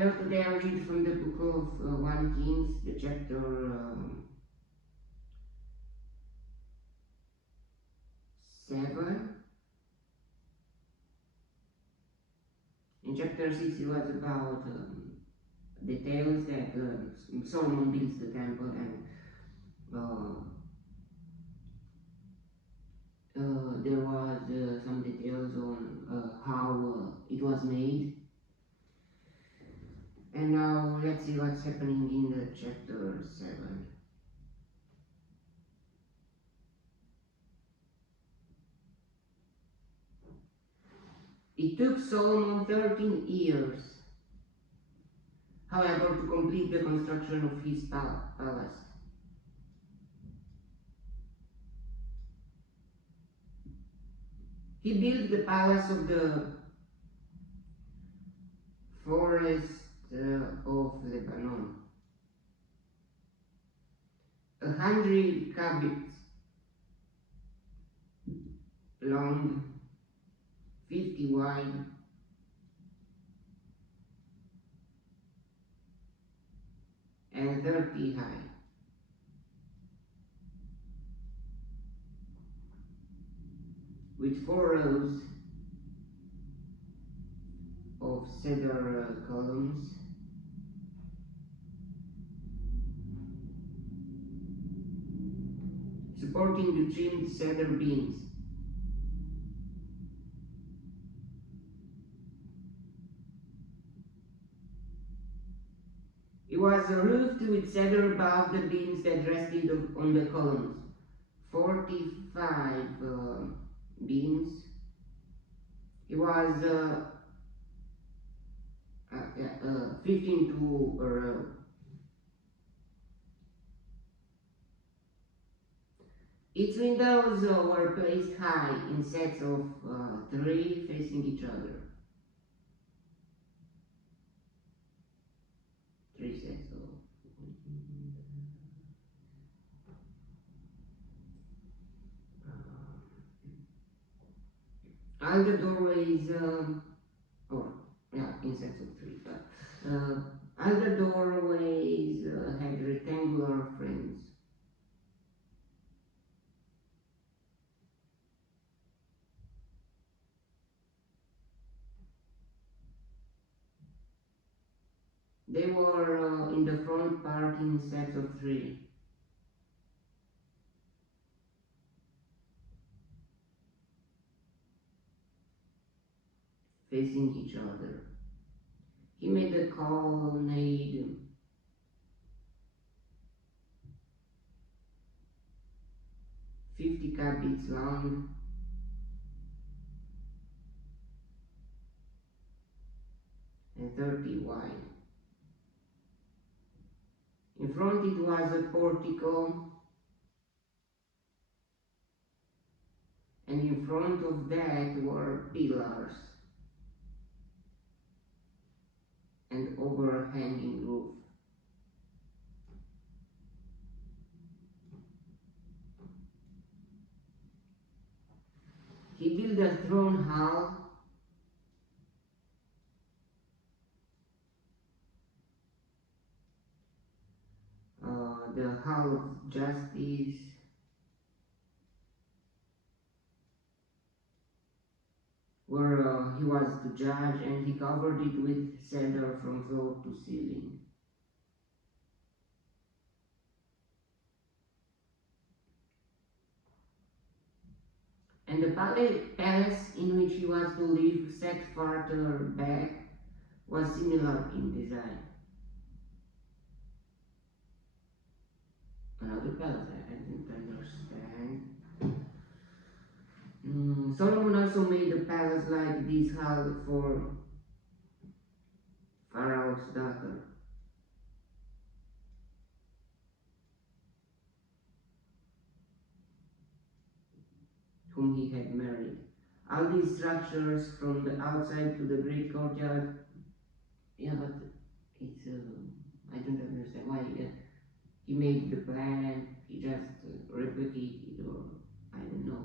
Hello, today I read from the book of 1 Kings, the chapter 7. In chapter 6 it was about details that Solomon builds the temple, and there was some details on how it was made. And now let's see what's happening in the chapter 7. It took Solomon 13 years, however, to complete the construction of his palace. He built the palace of the forest of Lebanon, 100 cubits long, 50 wide, and 30 high. With 4 rows of cedar columns, supporting the trimmed cedar beams. It was roofed with cedar above the beams that rested on the columns. 45 beams. It was 15 to a row. Its windows were placed high in sets of 3 facing each other. 3 sets of. All the doorways, in sets of 3, but all the doorways had rectangular frames. They were in the front part in sets of 3. Facing each other. He made the colonnade cubits long and 30 wide. In front it was a portico, and in front of that were pillars and overhanging roof. He built a throne hall the hall of justice, where he was to judge, and he covered it with cedar from floor to ceiling. And the palace in which he was to live, set farther back, was similar in design. Another palace, I didn't understand. Solomon also made a palace like this hall for Pharaoh's daughter, whom he had married. All these structures from the outside to the great courtyard, but it's, I don't understand why he made the plan and he just replicated, or I don't know.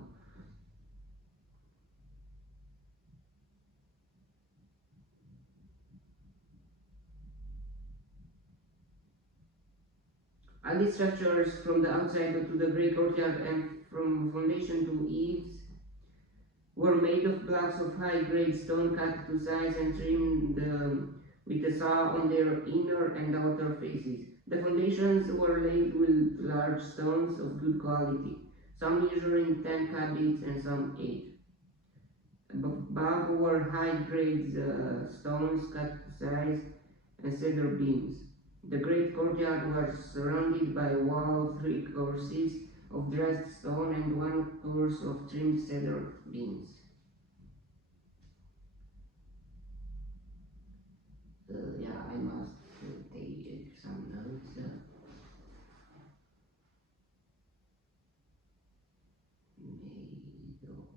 All these structures, from the outside to the great courtyard and from foundation to eaves, were made of blocks of high-grade stone cut to size and trimmed with a saw on their inner and outer faces. The foundations were laid with large stones of good quality, some measuring 10 cubits and some 8. Above were high-grade stones cut to size and cedar beams. The great courtyard was surrounded by a wall of 3 courses of dressed stone and 1 course of trimmed cedar beams. Yeah, I must take some notes. Made of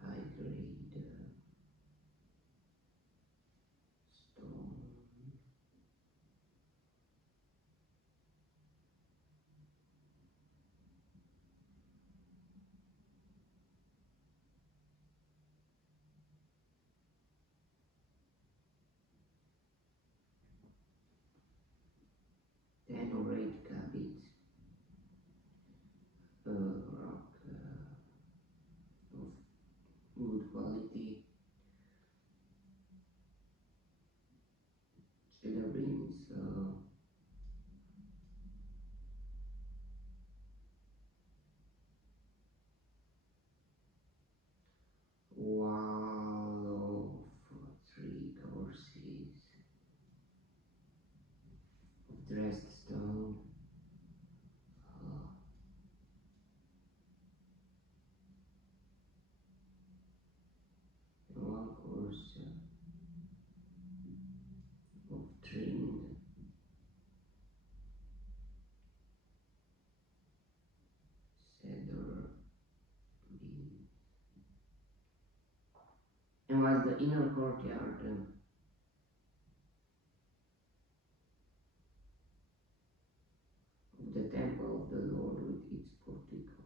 high-grade stone. Tenorate cubits, rock of good quality, cedar beams, wall of 3 courses of dressed stone, uh, 1 course of trimmed cedar beam. And was the inner courtyard of the temple of the Lord with its portico.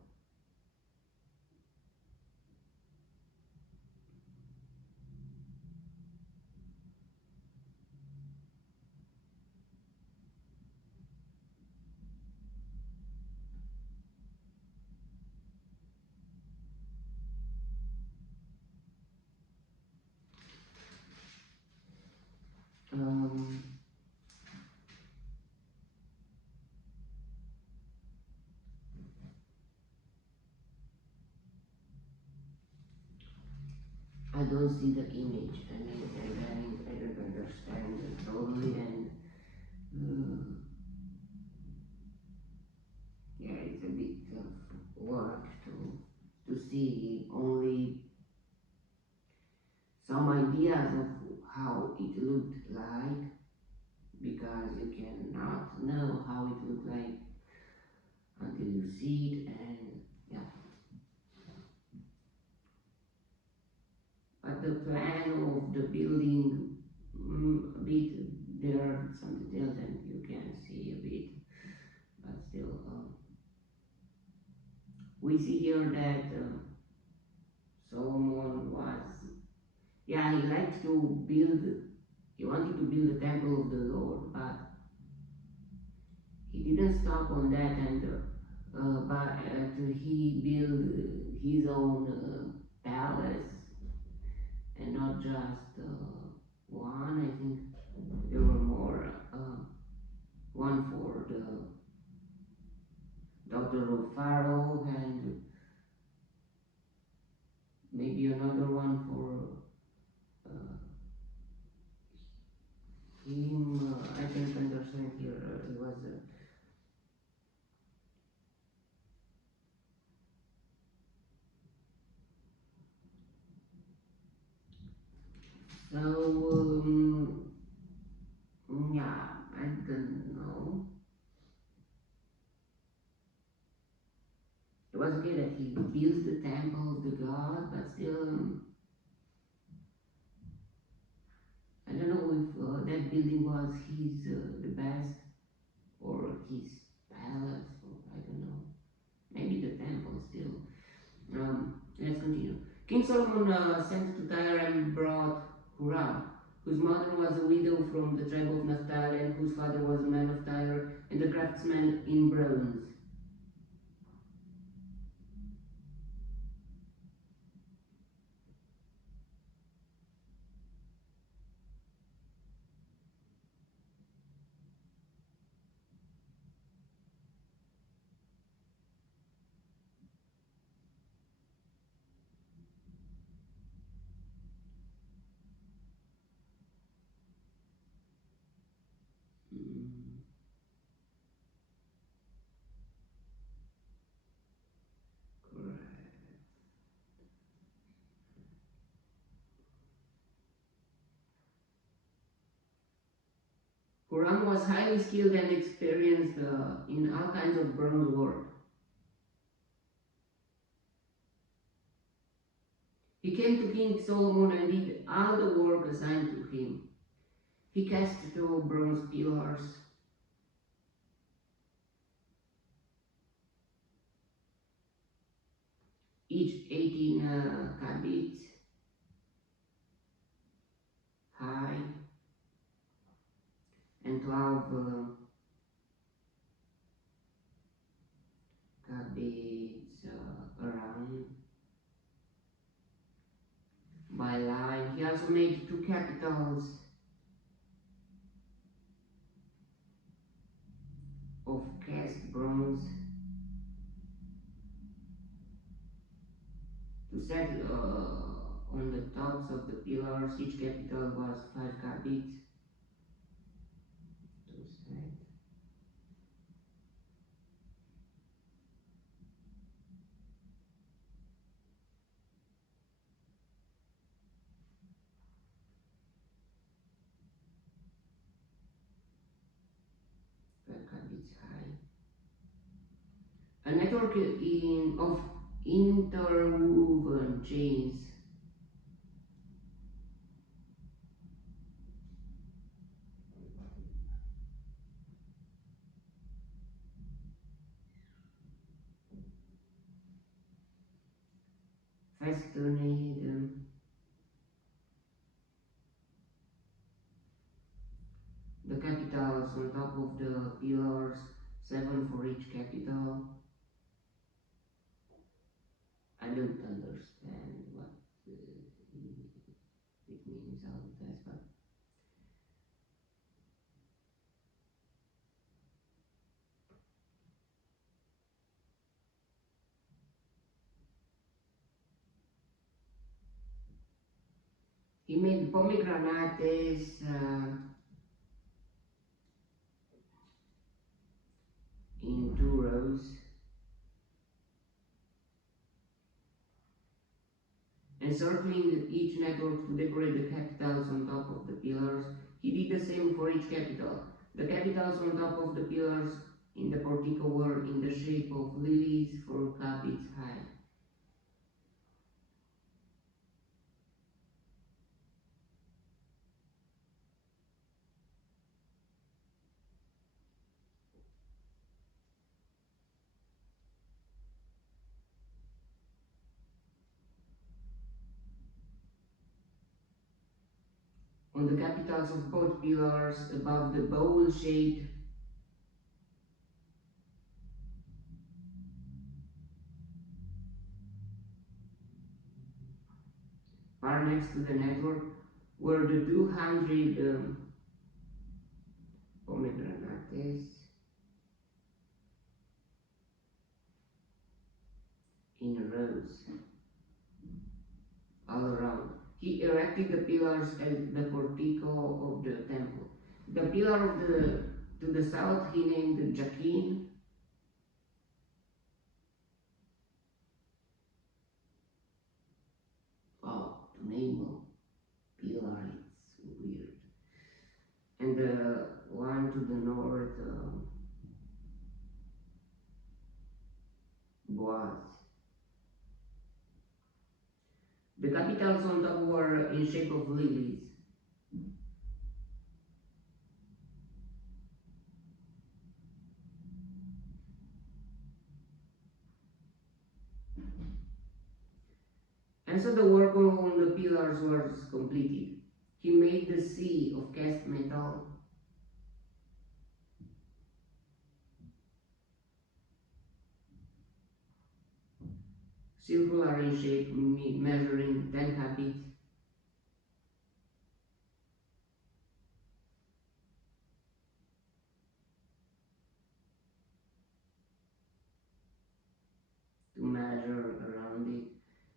Um, I don't see the image. I mean, and I don't understand it totally. And yeah, it's a bit of work to see only some ideas of how it looked like, because you cannot know how it looked like until you see it. And yeah, but the plan of the building, a bit, there are some details and you can see a bit, but still, we see here that Solomon was, yeah, he liked to build, he wanted to build the temple of the Lord, but he didn't stop on that, and but he built his own palace, and not just one. I think there were more. One for the daughter of Pharaoh, and maybe another one for uh, him. I can't understand here. It was. So, yeah, I don't know. It was okay that he built the temple of the god, but still, I don't know if that building was his the best, or his palace, or I don't know. Maybe the temple still. Let's continue. King Solomon sent to Tyre and brought Huram, whose mother was a widow from the tribe of Naphtali, and whose father was a man of Tyre, and a craftsman in bronze. Mm, correct. Huram was highly skilled and experienced in all kinds of bronze work. He came to King Solomon and did all the work assigned to him. He cast 2 bronze pillars, each 18 cubits high and 12 cubits around by line. He also made 2 capitals of cast bronze to set on the tops of the pillars. Each capital was 5 cubits to set. Cubits high. A network of interwoven chains fastened the capitals on top of the pillars, 7 for each capital. I don't understand what it means all this, but he made pomegranates in 2 rows, encircling each network to decorate the capitals on top of the pillars. He did the same for each capital. The capitals on top of the pillars in the portico were in the shape of lilies 4 cubits high. On the capitals of both pillars above the bowl-shaped bar next to the network were the 200 pomegranates in rows all around. He erected the pillars at the portico of the temple. The pillar of the to the south he named Jakin. Oh, to name a pillar, it's weird. And the one to the north, Boaz. The capitals on top were in shape of lilies. And so the work on the pillars was completed. He made the sea of cast metal, circular in shape, measuring 10 habits. To measure around it.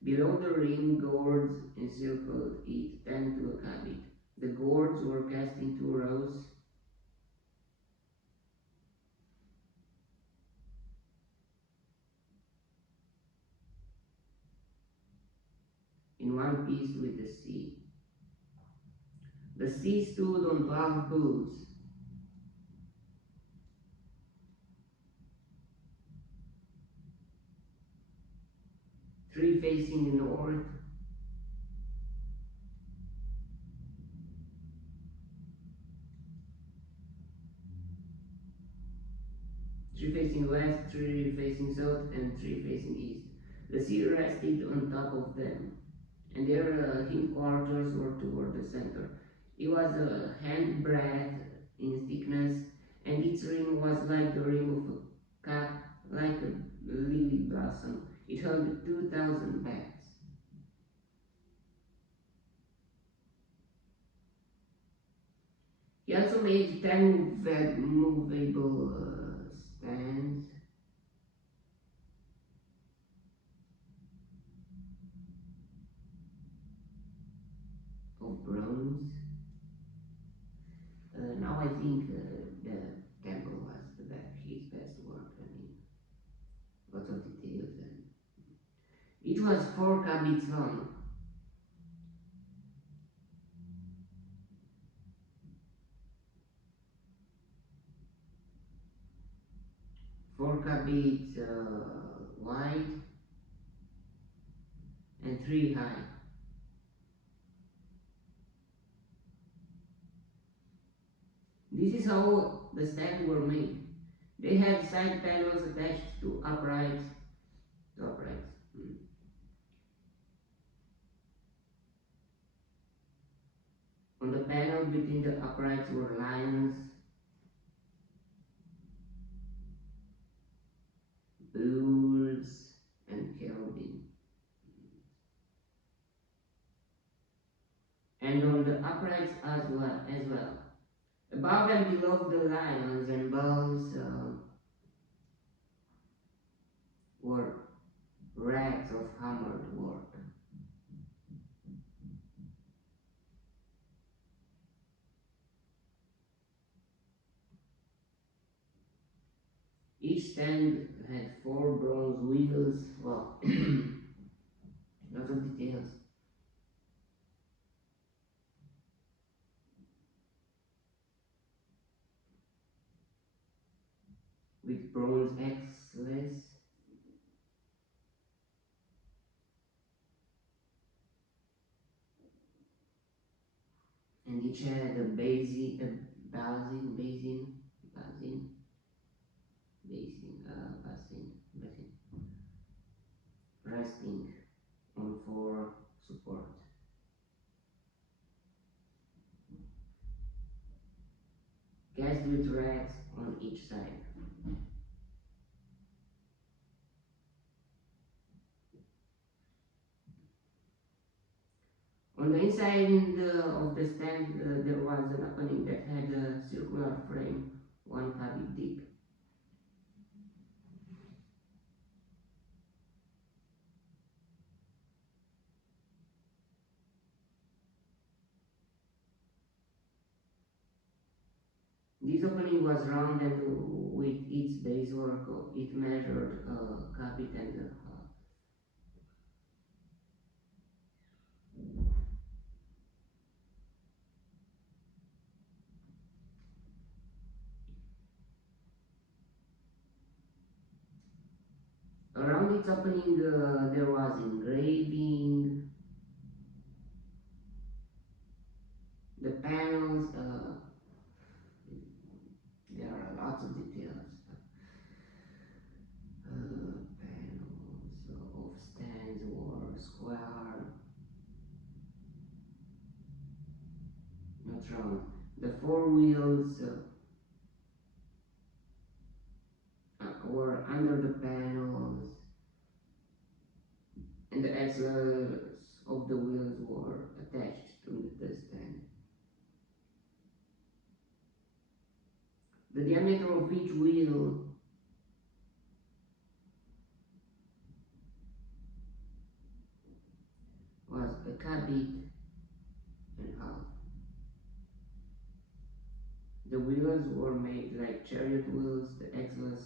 Below the ring, gourds encircled it, 10 to a cubit. The gourds were cast into rows in one piece with the sea. The sea stood on 12 bulls, three facing north, three facing west, three facing south, and three facing east. The sea rested on top of them, and their hindquarters were toward the center. It was a handbreadth in thickness, and its rim was like the rim of a cap, like a lily blossom. It held 2,000 bats. He also made 10 movable stands of bronze. Now I think the temple was his best work. I mean, lots of details. And it was 4 cubits long. 4 cubits wide and 3 high. This is how the stands were made. They had side panels attached to uprights. To uprights. On the panel between the uprights were lions, bulls, and cherubim. And on the uprights as well. Above and below the lions and bulls were racks of hammered work. Each stand had 4 bronze wheels. Wow, lots of details. With bronze axles, and each had a basin, resting on 4 support. Cast with racks on each side. On the inside of the stand, there was an opening that had a circular frame, 1 cubit deep. This opening was round and with its base work, it measured a cubit and a half. Around its opening, there was engraving. The panels, there are lots of details. Panels of stands were square. round. The four wheels were under the panels, and the axles of the wheels were attached to the stand. The diameter of each wheel was a cubit and a half. The wheels were made like chariot wheels. The axles,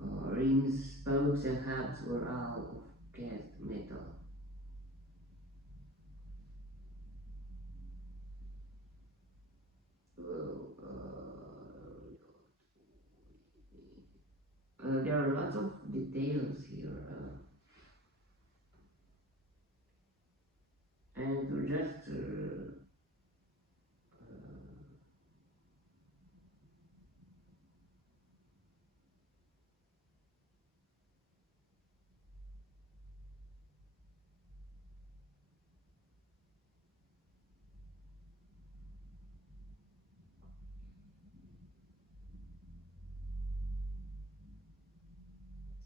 rims, spokes, and hubs were all of cast metal. There are lots of details here, and to just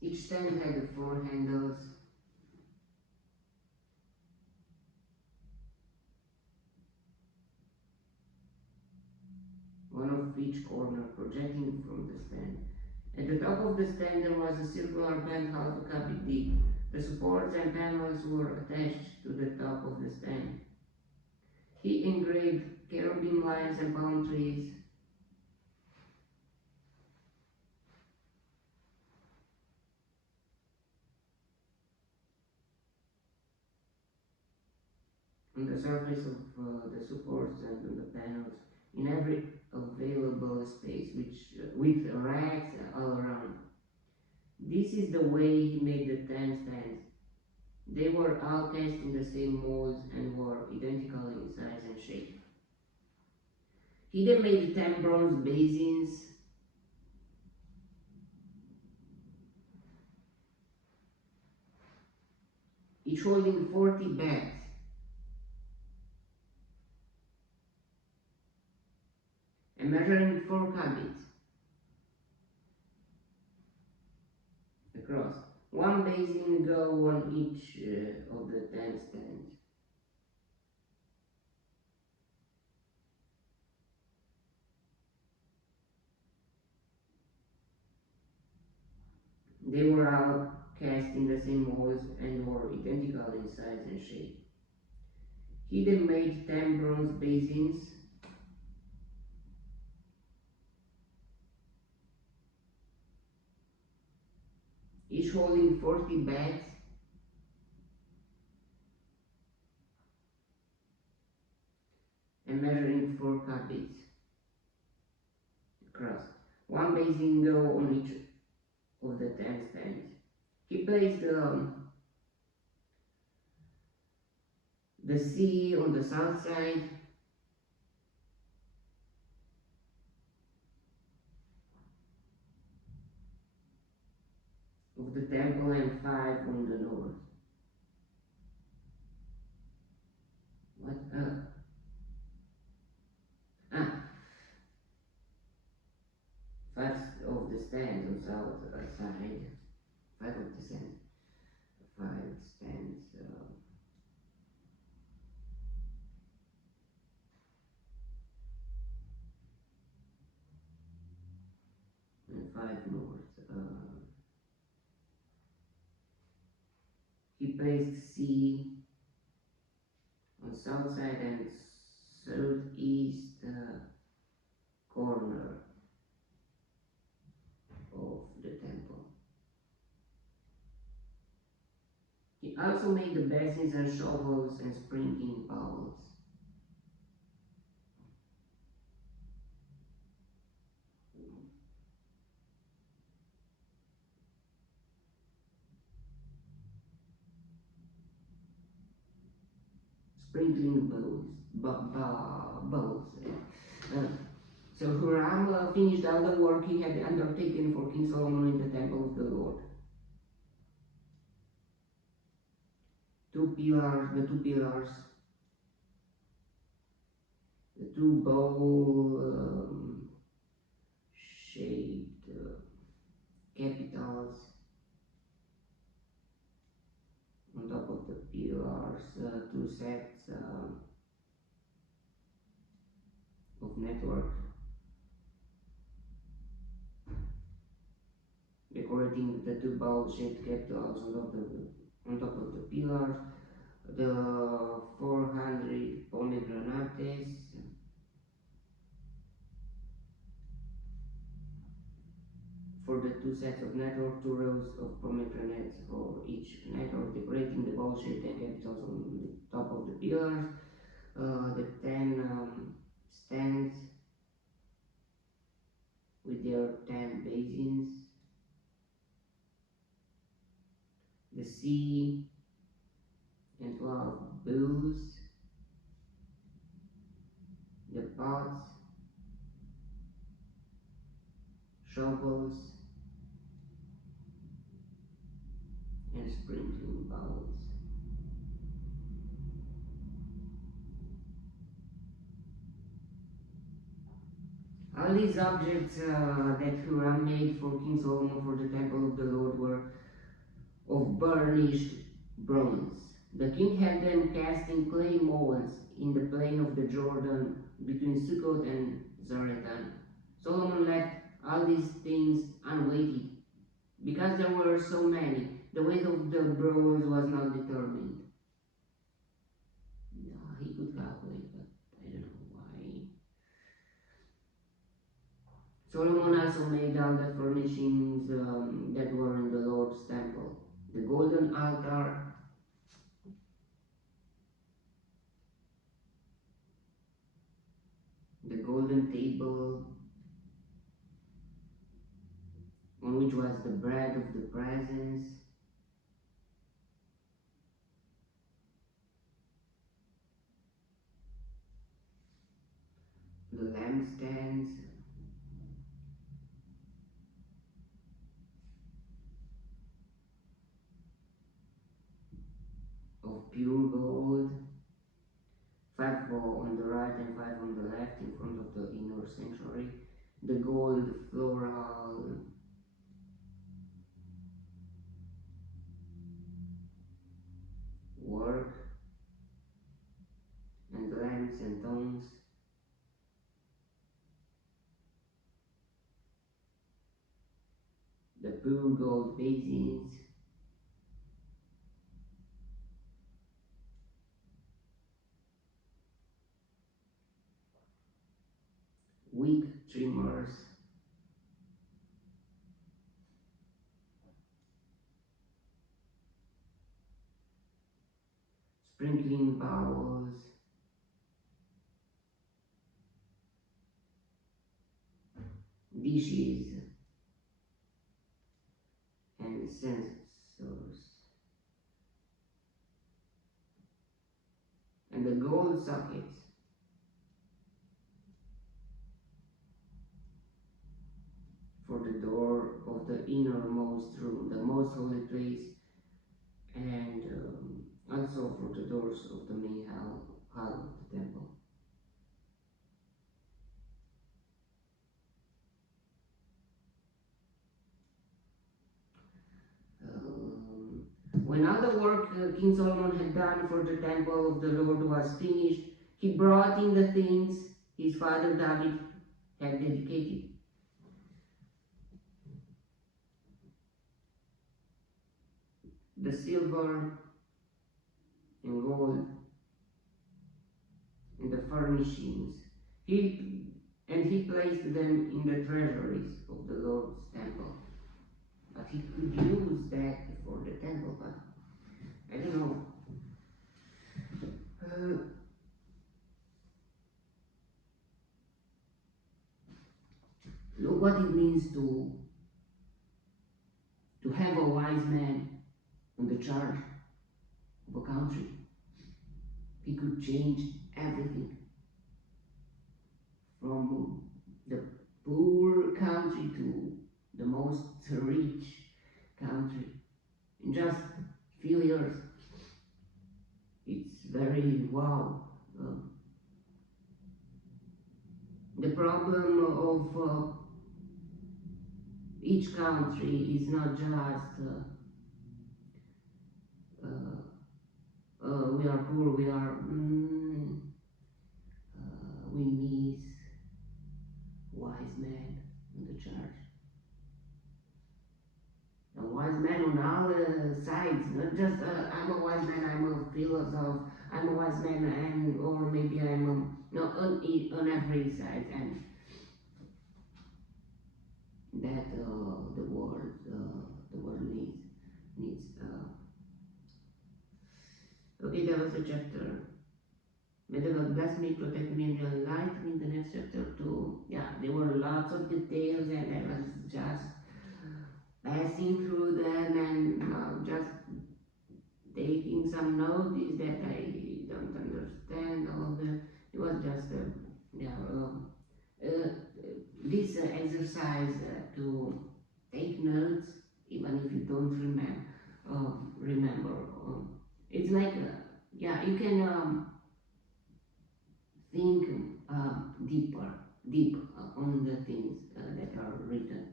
each stand had four handles, one of each corner projecting from the stand. At the top of the stand there was a circular band half a cubit deep. The supports and panels were attached to the top of the stand. He engraved cherubim lions and palm trees. On the surface of the supports and on the panels, in every available space, with racks all around. This is the way he made the 10 stands. They were all cast in the same molds and were identical in size and shape. He then made 10 bronze basins, each holding 40 bags. And measuring 4 cubits across. One basin go on each of the 10 stands. They were all cast in the same molds and were identical in size and shape. He then made 10 bronze basins, each holding 40 bags, and measuring 4 cubits across. One basin go on each of the 10 stands. He placed the sea on the south side, of the temple and 5 on the north. What? Ah, 5 of the stands on south side. 5 of the stands. 5 stands. And 5 north. He placed sea on south side and southeast corner of the temple. He also made the basins and shovels and sprinkling bowls. Sprinkling bowls. So Huram finished all the work he had undertaken for King Solomon in the temple of the Lord. The two pillars two bowl shaped capitals on top of the pillars, two sets of network decorating the two bowl shaped capitals on top of the pillars, the 400 pomegranates, for the two sets of network, two rows of pomegranates for each network, decorating the bowl shaped capitals on the top of the pillars, the 10 stands with their 10 basins, the sea and 12 bulls, the pots, shovels, and sprinkling bowls. All these objects that Huram made for King Solomon for the temple of the Lord were of burnished bronze. The king had them cast in clay molds in the plain of the Jordan between Sukkot and Zaretan. Solomon left all these things unweighted. Because there were so many, the weight of the bronze was not determined. Yeah, he could calculate, but I don't know why. Solomon also made all the furnishings that were in the Lord's temple. The golden altar, the golden table on which was the bread of the presence, the lampstands, of pure gold, five on the right and five on the left in front of the inner sanctuary, the gold floral work, and lamps and tongues, the pure gold basins, wick trimmers, sprinkling bowls, dishes, and censers, and the gold sockets for the door of the innermost room, the most holy place, and also for the doors of the main hall of the temple. When all the work King Solomon had done for the temple of the Lord was finished, he brought in the things his father David had dedicated. The silver and gold and the furnishings. He placed them in the treasuries of the Lord's temple. But he could use that for the temple, but I don't know. Look what it means to have a wise man on the charge of a country. He could change everything from the poor country to the most rich country in just few years. It's very wow. the problem of each country is not just we are poor, we miss wise men in the church. A wise man on all sides, not just I'm a wise man, I'm a philosopher, I'm a wise man, and or maybe I'm no on every side, and that the world needs. Okay, that was a chapter. May the God bless me, protect me, and enlighten me in the next chapter too. Yeah, there were lots of details, and I was just passing through them and just taking some notice that I don't understand all of them. It was just this exercise to take notes, even if you don't remember. It's like you can think deep on the things that are written,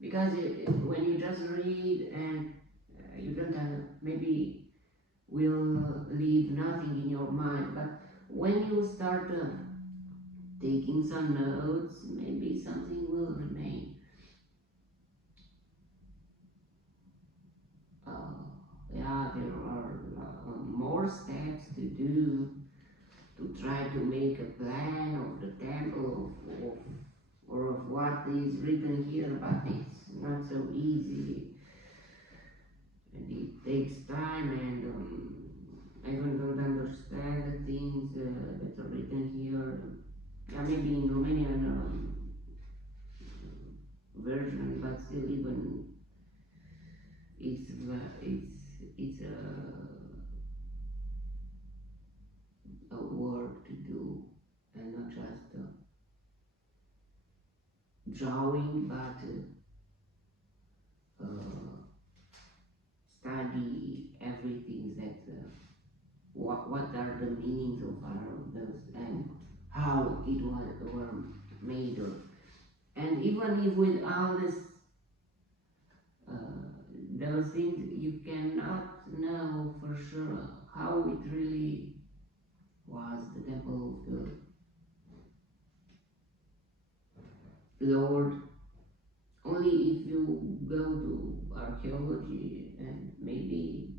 because when you just read and you don't maybe will leave nothing in your mind, but when you start taking some notes, maybe something will remain. Yeah, there are more steps to do to try to make a plan of the temple or of what is written here, but it's not so easy, and it takes time, and I don't understand the things that are written here. Yeah, maybe in Romanian version, but still, even it's a work to do, and not just drawing, but study everything that what are the meanings of all of those, and how it was were made of. And even if with all this those things, you cannot know for sure how it really was the temple of the Lord. Only if you go to archaeology, and maybe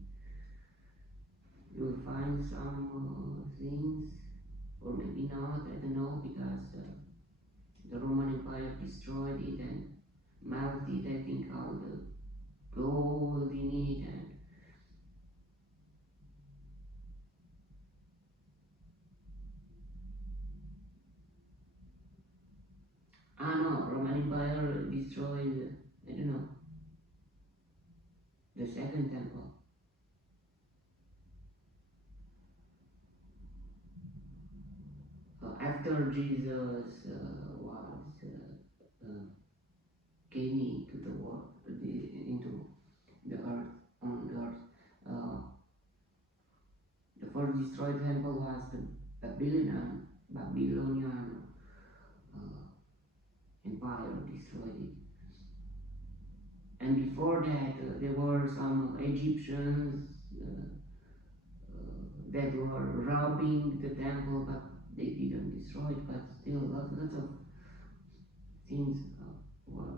you'll find some things, or maybe not, I don't know, because the Roman Empire destroyed it and melted, I think, all the gold in it, and no, Roman Empire destroyed, I don't know, the second temple. After Jesus was came into the world, into the earth, on the earth, the first destroyed temple was the Babylonian empire destroyed it. And before that, there were some Egyptians that were robbing the temple, but they didn't destroy it. But still, lots of things were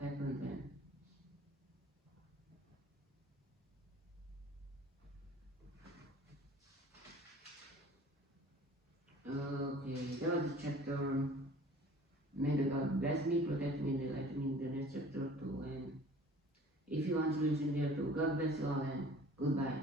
happened then. Okay, that was the chapter. May the God bless me, protect me, and enlighten me in the next chapter too. And if you want to listen there too, God bless you all, and goodbye.